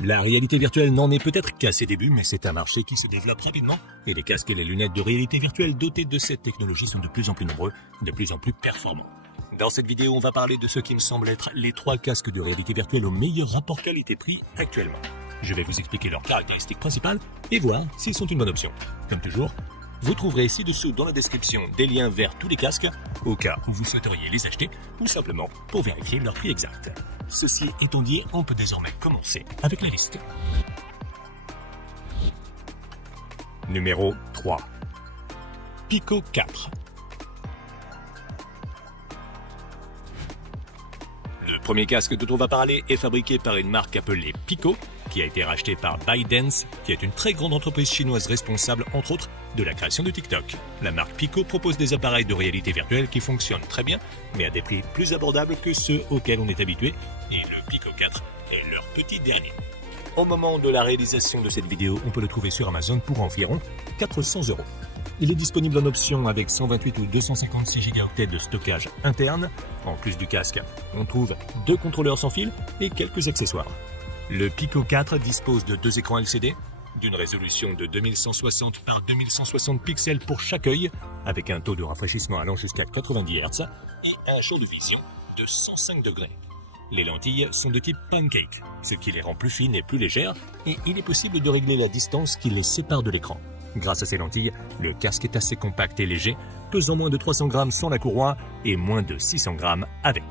La réalité virtuelle n'en est peut-être qu'à ses débuts, mais c'est un marché qui se développe rapidement et les casques et les lunettes de réalité virtuelle dotés de cette technologie sont de plus en plus nombreux, de plus en plus performants. Dans cette vidéo, on va parler de ce qui me semble être les 3 casques de réalité virtuelle au meilleur rapport qualité-prix actuellement. Je vais vous expliquer leurs caractéristiques principales et voir s'ils sont une bonne option. Comme toujours, vous trouverez ci-dessous dans la description des liens vers tous les casques, au cas où vous souhaiteriez les acheter, ou simplement pour vérifier leur prix exact. Ceci étant dit, on peut désormais commencer avec la liste. Numéro 3. Pico 4. Le premier casque dont on va parler est fabriqué par une marque appelée Pico, qui a été rachetée par ByteDance, qui est une très grande entreprise chinoise responsable, entre autres, de la création de TikTok. La marque Pico propose des appareils de réalité virtuelle qui fonctionnent très bien, mais à des prix plus abordables que ceux auxquels on est habitué, et le Pico 4 est leur petit dernier. Au moment de la réalisation de cette vidéo, on peut le trouver sur Amazon pour environ 400 €. Il est disponible en option avec 128 ou 256 Go de stockage interne. En plus du casque, on trouve 2 contrôleurs sans fil et quelques accessoires. Le Pico 4 dispose de 2 écrans LCD, d'une résolution de 2160 par 2160 pixels pour chaque œil, avec un taux de rafraîchissement allant jusqu'à 90 Hz et un champ de vision de 105 degrés. Les lentilles sont de type pancake, ce qui les rend plus fines et plus légères, et il est possible de régler la distance qui les sépare de l'écran. Grâce à ces lentilles, le casque est assez compact et léger, pesant moins de 300 grammes sans la courroie et moins de 600 grammes avec.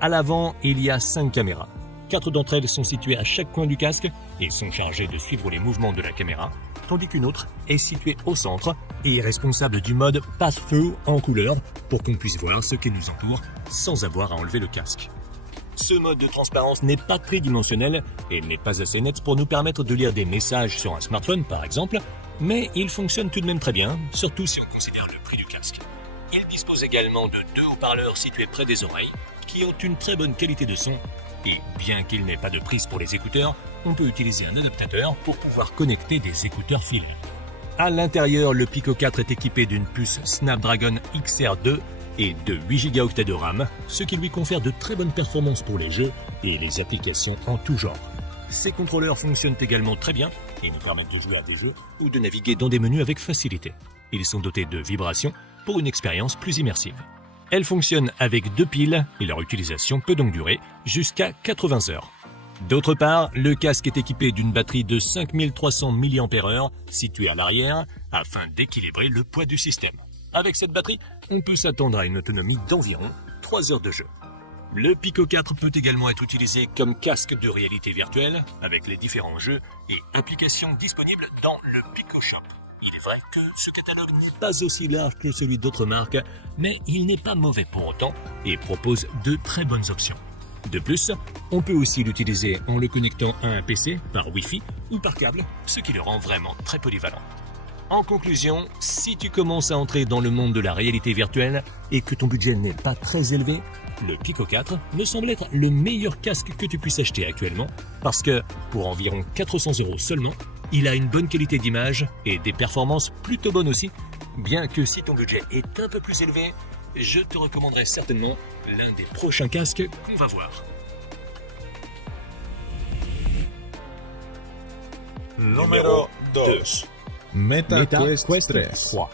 À l'avant, il y a 5 caméras. 4 d'entre elles sont situées à chaque coin du casque et sont chargées de suivre les mouvements de la caméra, tandis qu'une autre est située au centre et est responsable du mode Pass-Through en couleur pour qu'on puisse voir ce qui nous entoure sans avoir à enlever le casque. Ce mode de transparence n'est pas tridimensionnel et n'est pas assez net pour nous permettre de lire des messages sur un smartphone par exemple, mais il fonctionne tout de même très bien, surtout si on considère le prix du casque. Il dispose également de 2 haut-parleurs situés près des oreilles qui ont une très bonne qualité de son. Et bien qu'il n'ait pas de prise pour les écouteurs, on peut utiliser un adaptateur pour pouvoir connecter des écouteurs filés. À l'intérieur, le Pico 4 est équipé d'une puce Snapdragon XR2 et de 8 Go de RAM, ce qui lui confère de très bonnes performances pour les jeux et les applications en tout genre. Ces contrôleurs fonctionnent également très bien et nous permettent de jouer à des jeux ou de naviguer dans des menus avec facilité. Ils sont dotés de vibrations pour une expérience plus immersive. Elles fonctionnent avec 2 piles et leur utilisation peut donc durer jusqu'à 80 heures. D'autre part, le casque est équipé d'une batterie de 5300 mAh située à l'arrière afin d'équilibrer le poids du système. Avec cette batterie, on peut s'attendre à une autonomie d'environ 3 heures de jeu. Le Pico 4 peut également être utilisé comme casque de réalité virtuelle avec les différents jeux et applications disponibles dans le Pico Shop. Il est vrai que ce catalogue n'est pas aussi large que celui d'autres marques, mais il n'est pas mauvais pour autant et propose de très bonnes options. De plus, on peut aussi l'utiliser en le connectant à un PC par Wi-Fi ou par câble, ce qui le rend vraiment très polyvalent. En conclusion, si tu commences à entrer dans le monde de la réalité virtuelle et que ton budget n'est pas très élevé, le Pico 4 me semble être le meilleur casque que tu puisses acheter actuellement parce que, pour environ 400 € seulement, il a une bonne qualité d'image et des performances plutôt bonnes aussi, bien que si ton budget est un peu plus élevé, je te recommanderais certainement l'un des prochains casques qu'on va voir. Numéro 2. Meta Quest 3.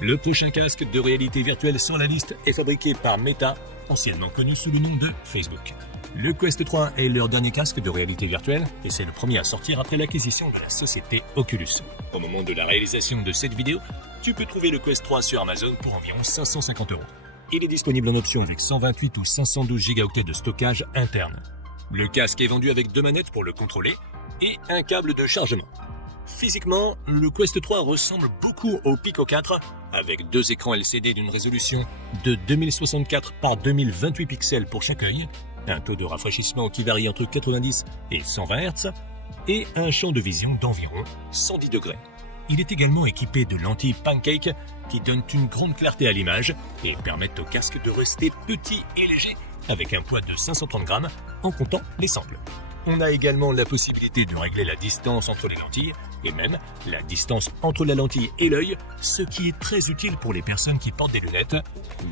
Le prochain casque de réalité virtuelle sur la liste est fabriqué par Meta, anciennement connu sous le nom de Facebook. Le Quest 3 est leur dernier casque de réalité virtuelle et c'est le premier à sortir après l'acquisition de la société Oculus. Au moment de la réalisation de cette vidéo, tu peux trouver le Quest 3 sur Amazon pour environ 550 €. Il est disponible en option avec 128 ou 512 Go de stockage interne. Le casque est vendu avec 2 manettes pour le contrôler et un câble de chargement. Physiquement, le Quest 3 ressemble beaucoup au Pico 4 avec 2 écrans LCD d'une résolution de 2064 par 2028 pixels pour chaque œil, un taux de rafraîchissement qui varie entre 90 et 120 Hz et un champ de vision d'environ 110 degrés. Il est également équipé de lentilles pancake qui donnent une grande clarté à l'image et permettent au casque de rester petit et léger avec un poids de 530 grammes en comptant les samples. On a également la possibilité de régler la distance entre les lentilles et même la distance entre la lentille et l'œil, ce qui est très utile pour les personnes qui portent des lunettes,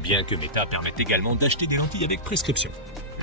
bien que Meta permette également d'acheter des lentilles avec prescription.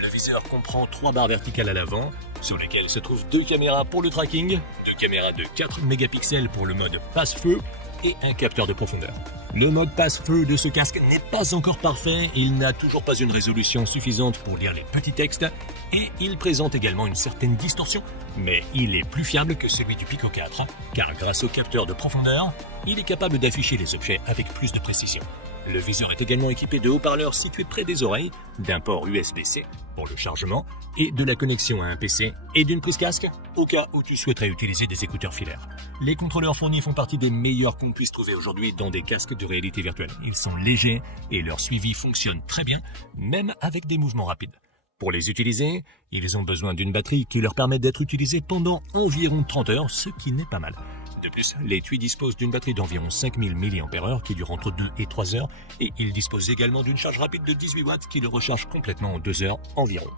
Le viseur comprend 3 barres verticales à l'avant, sur lesquelles se trouvent 2 caméras pour le tracking, 2 caméras de 4 mégapixels pour le mode passe-feu et un capteur de profondeur. Le mode passe-feu de ce casque n'est pas encore parfait, il n'a toujours pas une résolution suffisante pour lire les petits textes et il présente également une certaine distorsion, mais il est plus fiable que celui du Pico 4 car grâce au capteur de profondeur, il est capable d'afficher les objets avec plus de précision. Le viseur est également équipé de haut-parleurs situés près des oreilles, d'un port USB-C pour le chargement et de la connexion à un PC et d'une prise casque au cas où tu souhaiterais utiliser des écouteurs filaires. Les contrôleurs fournis font partie des meilleurs qu'on puisse trouver aujourd'hui dans des casques de réalité virtuelle. Ils sont légers et leur suivi fonctionne très bien, même avec des mouvements rapides. Pour les utiliser, ils ont besoin d'une batterie qui leur permet d'être utilisés pendant environ 30 heures, ce qui n'est pas mal. De plus, l'étui dispose d'une batterie d'environ 5000 mAh qui dure entre 2 et 3 heures et il dispose également d'une charge rapide de 18 watts qui le recharge complètement en 2 heures environ.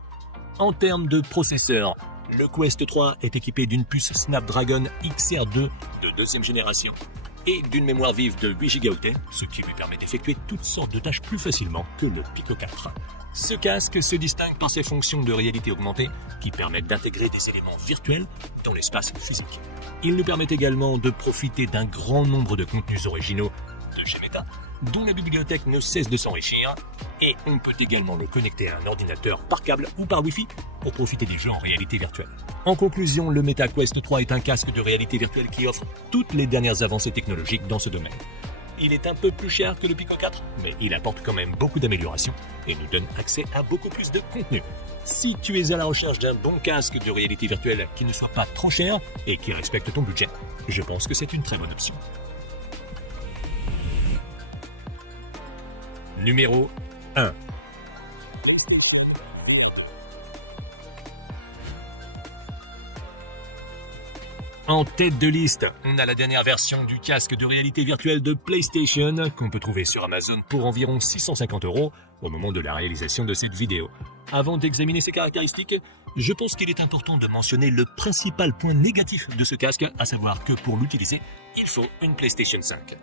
En termes de processeur, le Quest 3 est équipé d'une puce Snapdragon XR2 de 2e génération et d'une mémoire vive de 8 Go, ce qui lui permet d'effectuer toutes sortes de tâches plus facilement que le Pico 4. Ce casque se distingue par ses fonctions de réalité augmentée qui permettent d'intégrer des éléments virtuels dans l'espace physique. Il nous permet également de profiter d'un grand nombre de contenus originaux de chez Meta, dont la bibliothèque ne cesse de s'enrichir, et on peut également le connecter à un ordinateur par câble ou par Wi-Fi pour profiter des jeux en réalité virtuelle. En conclusion, le Meta Quest 3 est un casque de réalité virtuelle qui offre toutes les dernières avancées technologiques dans ce domaine. Il est un peu plus cher que le Pico 4, mais il apporte quand même beaucoup d'améliorations et nous donne accès à beaucoup plus de contenu. Si tu es à la recherche d'un bon casque de réalité virtuelle qui ne soit pas trop cher et qui respecte ton budget, je pense que c'est une très bonne option. Numéro 1. En tête de liste, on a la dernière version du casque de réalité virtuelle de PlayStation qu'on peut trouver sur Amazon pour environ 650 € au moment de la réalisation de cette vidéo. Avant d'examiner ses caractéristiques, je pense qu'il est important de mentionner le principal point négatif de ce casque, à savoir que pour l'utiliser, il faut une PlayStation 5.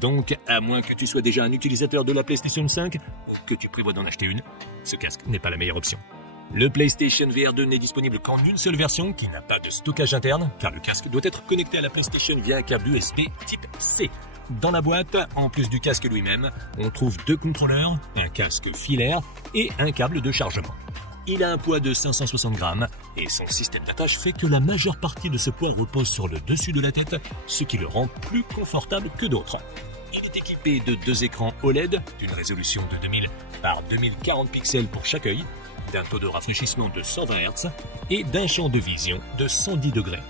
Donc, à moins que tu sois déjà un utilisateur de la PlayStation 5 ou que tu prévois d'en acheter une, ce casque n'est pas la meilleure option. Le PlayStation VR 2 n'est disponible qu'en une seule version qui n'a pas de stockage interne, car le casque doit être connecté à la PlayStation via un câble USB type C. Dans la boîte, en plus du casque lui-même, on trouve 2 contrôleurs, un casque filaire et un câble de chargement. Il a un poids de 560 grammes et son système d'attache fait que la majeure partie de ce poids repose sur le dessus de la tête, ce qui le rend plus confortable que d'autres. Il est équipé de 2 écrans OLED d'une résolution de 2000 par 2040 pixels pour chaque œil, d'un taux de rafraîchissement de 120 Hz et d'un champ de vision de 110 degrés.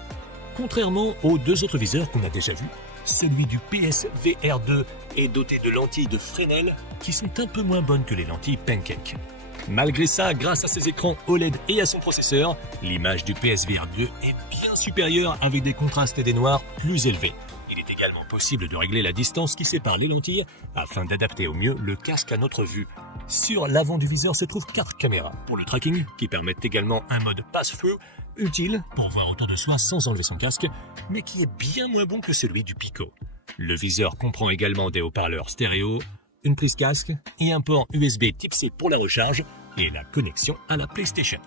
Contrairement aux 2 autres viseurs qu'on a déjà vus, celui du PSVR 2 est doté de lentilles de Fresnel qui sont un peu moins bonnes que les lentilles Pancake. Malgré ça, grâce à ses écrans OLED et à son processeur, l'image du PSVR 2 est bien supérieure avec des contrastes et des noirs plus élevés. Il est également possible de régler la distance qui sépare les lentilles afin d'adapter au mieux le casque à notre vue. Sur l'avant du viseur se trouvent 4 caméras pour le tracking qui permettent également un mode passe-feu utile pour voir autour de soi sans enlever son casque, mais qui est bien moins bon que celui du Pico. Le viseur comprend également des haut-parleurs stéréo, une prise casque et un port USB type C pour la recharge et la connexion à la PlayStation.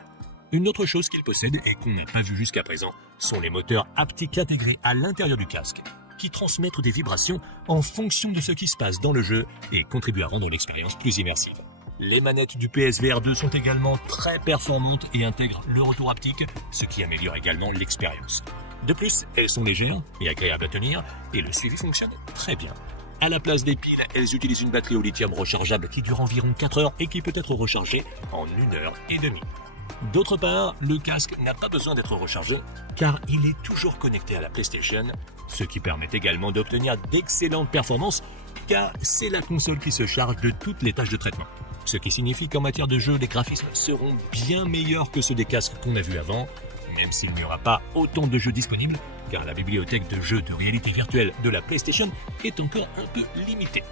Une autre chose qu'il possède et qu'on n'a pas vu jusqu'à présent sont les moteurs haptiques intégrés à l'intérieur du casque qui transmettent des vibrations en fonction de ce qui se passe dans le jeu et contribuent à rendre l'expérience plus immersive. Les manettes du PSVR 2 sont également très performantes et intègrent le retour haptique, ce qui améliore également l'expérience. De plus, elles sont légères et agréables à tenir et le suivi fonctionne très bien. À la place des piles, elles utilisent une batterie au lithium rechargeable qui dure environ 4 heures et qui peut être rechargée en 1 heure et demie. D'autre part, le casque n'a pas besoin d'être rechargé car il est toujours connecté à la PlayStation, ce qui permet également d'obtenir d'excellentes performances car c'est la console qui se charge de toutes les tâches de traitement. Ce qui signifie qu'en matière de jeu, les graphismes seront bien meilleurs que ceux des casques qu'on a vus avant, même s'il n'y aura pas autant de jeux disponibles car la bibliothèque de jeux de réalité virtuelle de la PlayStation est encore un peu limitée.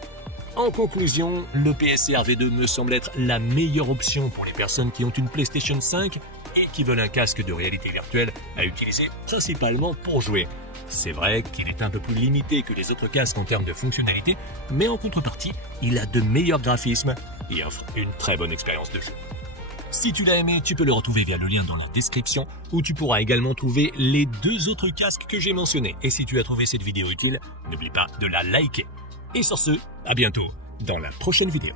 En conclusion, le PSVR 2 me semble être la meilleure option pour les personnes qui ont une PlayStation 5 et qui veulent un casque de réalité virtuelle à utiliser principalement pour jouer. C'est vrai qu'il est un peu plus limité que les autres casques en termes de fonctionnalité, mais en contrepartie, il a de meilleurs graphismes et offre une très bonne expérience de jeu. Si tu l'as aimé, tu peux le retrouver via le lien dans la description où tu pourras également trouver les 2 autres casques que j'ai mentionnés. Et si tu as trouvé cette vidéo utile, n'oublie pas de la liker. Et sur ce, à bientôt dans la prochaine vidéo.